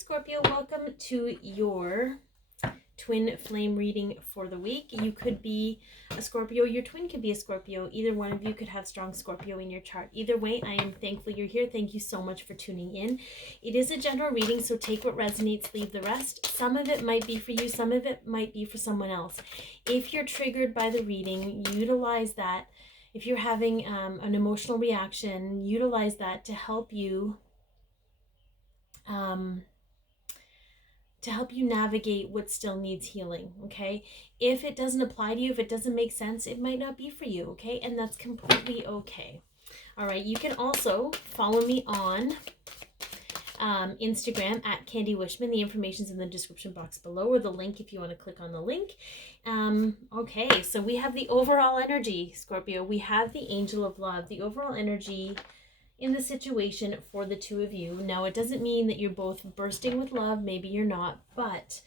Scorpio, welcome to your twin flame reading for the week. You could be a Scorpio, your twin could be a Scorpio. Either one of you could have strong Scorpio in your chart. Either way, I am thankful you're here. Thank you so much for tuning in. It is a general reading, so take what resonates, leave the rest. Some of it might be for you, some of it might be for someone else. If you're triggered by the reading, utilize that. If you're having an emotional reaction, utilize that to help you navigate what still needs healing, okay? If it doesn't apply to you, if it doesn't make sense, it might not be for you, okay? And that's completely okay. All right, you can also follow me on Instagram at Candy Wishman. The information's in the description box below, or the link if you want to click on the link. Okay, so we have the overall energy, Scorpio. We have the Angel of Love, the overall energy in the situation for the two of you. Now, it doesn't mean that you're both bursting with love. Maybe you're not, but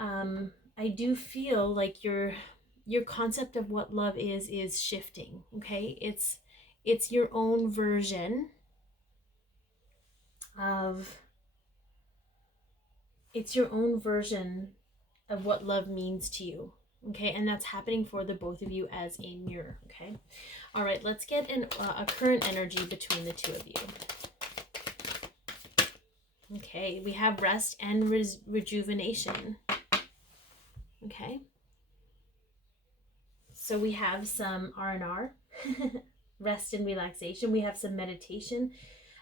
I do feel like your concept of what love is shifting. Okay, it's your own version of what love means to you. Okay, and that's happening for the both of you as a mirror. Okay, all right, let's get a current energy between the two of you. Okay, we have rest and rejuvenation. Okay, so we have some R&R, rest and relaxation. We have some meditation.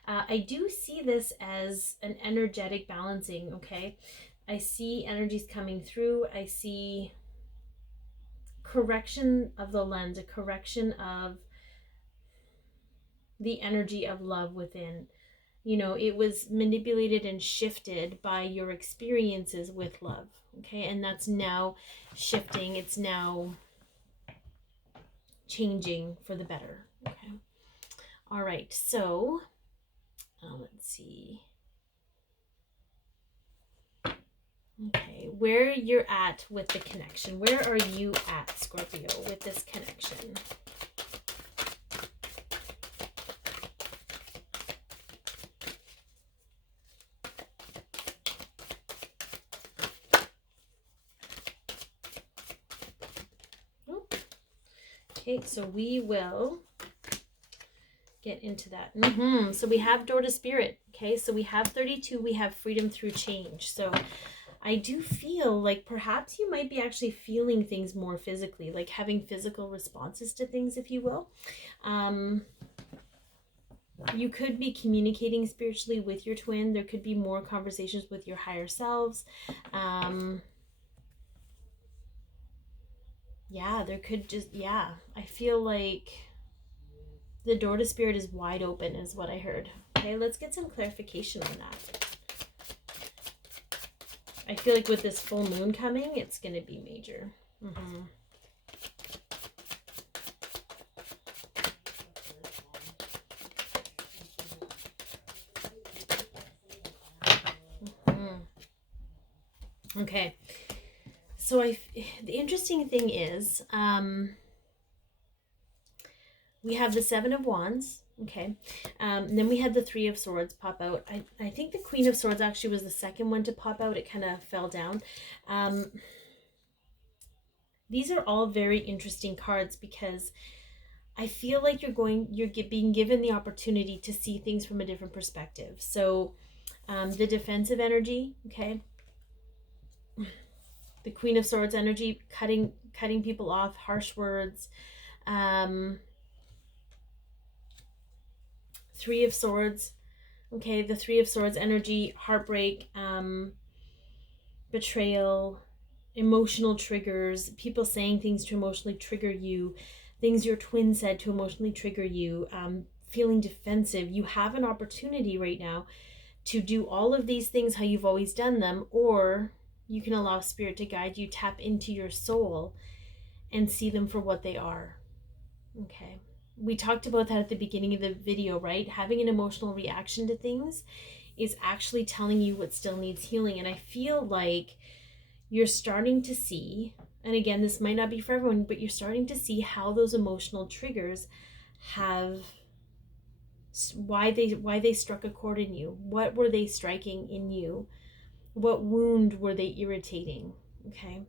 I do see this as an energetic balancing. Okay, I see energies coming through. I see correction of the lens, a correction of the energy of love within. You know, it was manipulated and shifted by your experiences with love. Okay, and that's now shifting. It's now changing for the better. Okay, all right, so let's see. Okay, where you're at with the connection. Where are you at, Scorpio, with this connection? Oh. Okay, so we will get into that. So we have door to spirit. Okay, so we have 32. We have freedom through change. So I do feel like perhaps you might be actually feeling things more physically, like having physical responses to things, if you will. You could be communicating spiritually with your twin. There could be more conversations with your higher selves. Yeah, there could just, I feel like the door to spirit is wide open is what I heard. Okay, let's get some clarification on that. I feel like with this full moon coming, it's going to be major. Okay. So the interesting thing is, we have the Seven of Wands. Okay, and then we had the Three of Swords pop out. I think the Queen of Swords actually was the second one to pop out. It kind of fell down. These are all very interesting cards because I feel like you're being given the opportunity to see things from a different perspective. So the defensive energy, okay, the Queen of Swords energy, cutting people off, harsh words. Three of Swords, okay, the Three of Swords energy, heartbreak, betrayal, emotional triggers, people saying things to emotionally trigger you, things your twin said to emotionally trigger you, feeling defensive. You have an opportunity right now to do all of these things how you've always done them, or you can allow spirit to guide you, tap into your soul and see them for what they are. Okay. We talked about that at the beginning of the video, right? Having an emotional reaction to things is actually telling you what still needs healing. And I feel like you're starting to see, and again, this might not be for everyone, but you're starting to see how those emotional triggers have, why they struck a chord in you. What were they striking in you What wound were they irritating? Okay.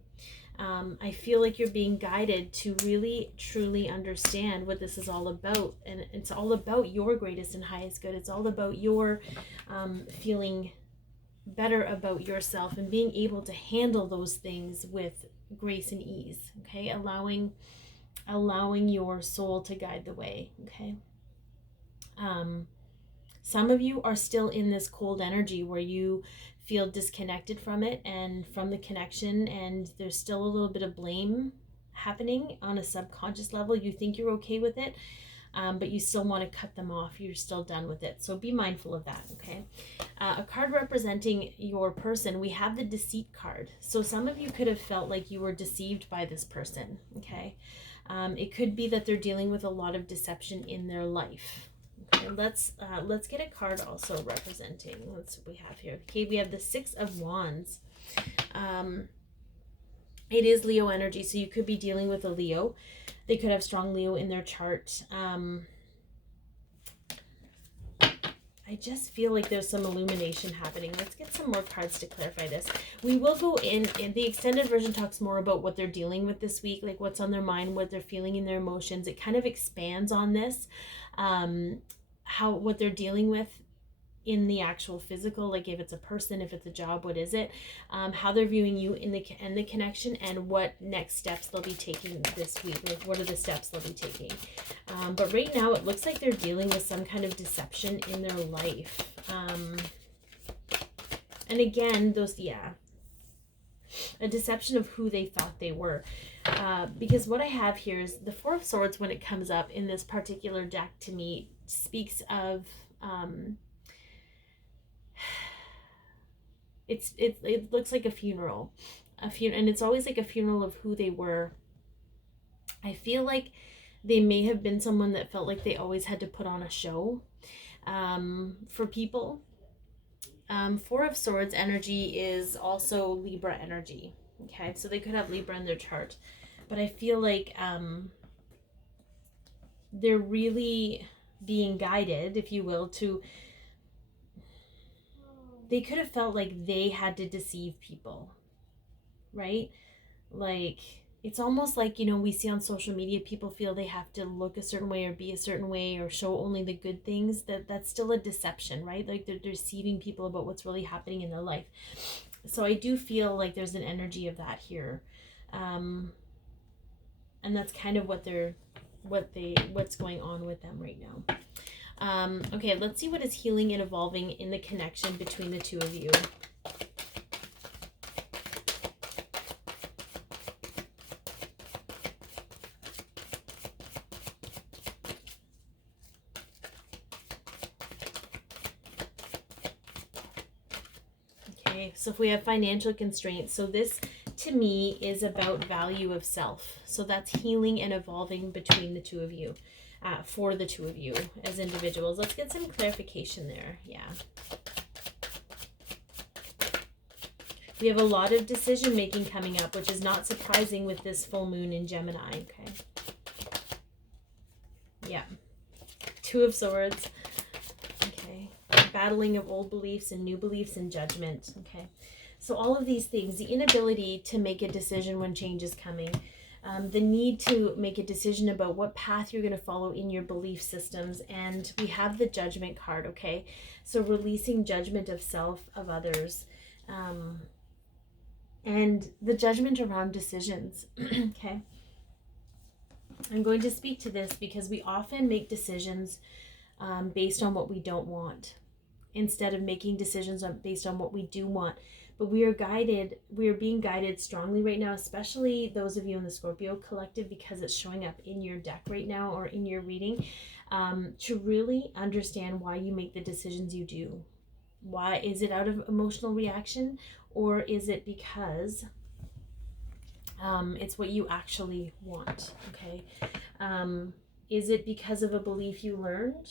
I feel like you're being guided to really, truly understand what this is all about. And it's all about your greatest and highest good. It's all about your feeling better about yourself and being able to handle those things with grace and ease. Okay. Allowing your soul to guide the way. Okay. Some of you are still in this cold energy where you feel disconnected from it and from the connection, and there's still a little bit of blame happening on a subconscious level. You think you're okay with it, but you still want to cut them off. You're still done with it. So be mindful of that, okay? A card representing your person, we have the deceit card. So some of you could have felt like you were deceived by this person, okay? It could be that they're dealing with a lot of deception in their life. Okay, let's get a card also representing. Let's what we have here. Okay, we have the Six of Wands. It is Leo energy, so you could be dealing with a Leo. They could have strong Leo in their chart. I just feel like there's some illumination happening. Let's get some more cards to clarify this. We will go in the extended version talks more about what they're dealing with this week, like what's on their mind, what they're feeling in their emotions. It kind of expands on this, what they're dealing with in the actual physical, like if it's a person, if it's a job, what is it, how they're viewing you in the connection, and what next steps they'll be taking this week. Like what are the steps they'll be taking? But right now it looks like they're dealing with some kind of deception in their life. And again, a deception of who they thought they were. Because what I have here is the Four of Swords. When it comes up in this particular deck, to me speaks of it looks like a funeral, and it's always like a funeral of who they were. I feel like they may have been someone that felt like they always had to put on a show for people. Four of Swords energy is also Libra energy. Okay, so they could have Libra in their chart, but I feel like they're really being guided, if you will, to. They could have felt like they had to deceive people, right? Like, it's almost like, we see on social media, people feel they have to look a certain way or be a certain way or show only the good things. That's still a deception, right? Like they're deceiving people about what's really happening in their life. So I do feel like there's an energy of that here. And that's kind of what's going on with them right now. Okay, let's see what is healing and evolving in the connection between the two of you. Okay, so if we have financial constraints, so this to me is about value of self. So that's healing and evolving between the two of you. For the two of you as individuals. Let's get some clarification there. Yeah. We have a lot of decision making coming up, which is not surprising with this full moon in Gemini. Okay. Yeah. Two of Swords. Okay. Battling of old beliefs and new beliefs and judgment. Okay. So all of these things, the inability to make a decision when change is coming, the need to make a decision about what path you're going to follow in your belief systems. And we have the Judgment card, okay? So releasing judgment of self, of others, and the judgment around decisions, okay? I'm going to speak to this because we often make decisions based on what we don't want, instead of making decisions based on what we do want. But we are being guided strongly right now, especially those of you in the Scorpio collective, because it's showing up in your deck right now or in your reading, to really understand why you make the decisions you do. Why is it out of emotional reaction, or is it because it's what you actually want? Okay. Is it because of a belief you learned?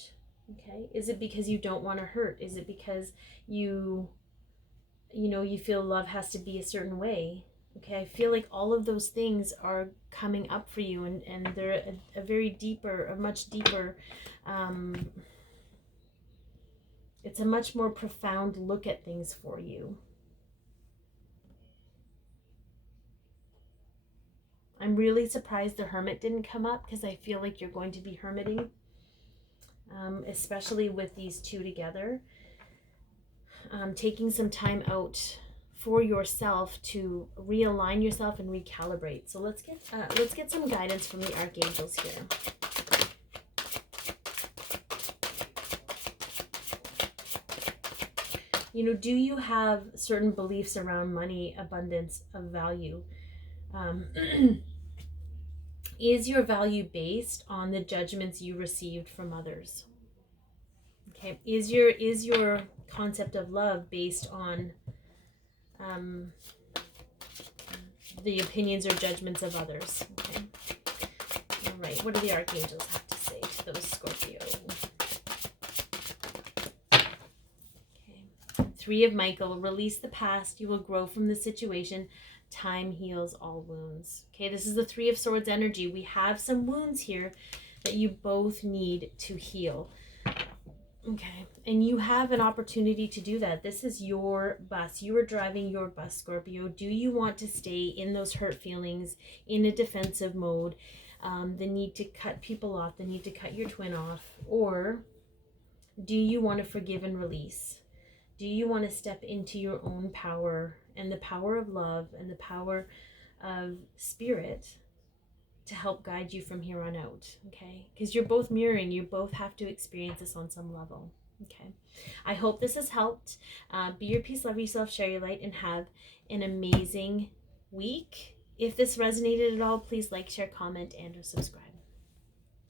Okay. Is it because you don't want to hurt? Is it because you feel love has to be a certain way? Okay, I feel like all of those things are coming up for you, and they're a much deeper, it's a much more profound look at things for you. I'm really surprised the Hermit didn't come up, because I feel like you're going to be hermiting, especially with these two together. Taking some time out for yourself to realign yourself and recalibrate. So let's get some guidance from the archangels here. You know, do you have certain beliefs around money, abundance, of value? Is your value based on the judgments you received from others? Okay, is your concept of love based on the opinions or judgments of others? Okay. All right. What do the archangels have to say to those Scorpio? Okay. Three of Michael. Release the past. You will grow from the situation. Time heals all wounds. Okay. This is the Three of Swords energy. We have some wounds here that you both need to heal. Okay, and you have an opportunity to do that. This is your bus. You are driving your bus, Scorpio. Do you want to stay in those hurt feelings, in a defensive mode, the need to cut people off, the need to cut your twin off? Or do you want to forgive and release? Do you want to step into your own power and the power of love and the power of spirit to help guide you from here on out? Okay, because you're both mirroring. You both have to experience this on some level. Okay, I hope this has helped. Be your peace, love yourself, share your light, and have an amazing week. If this resonated at all, please like, share, comment, and or subscribe.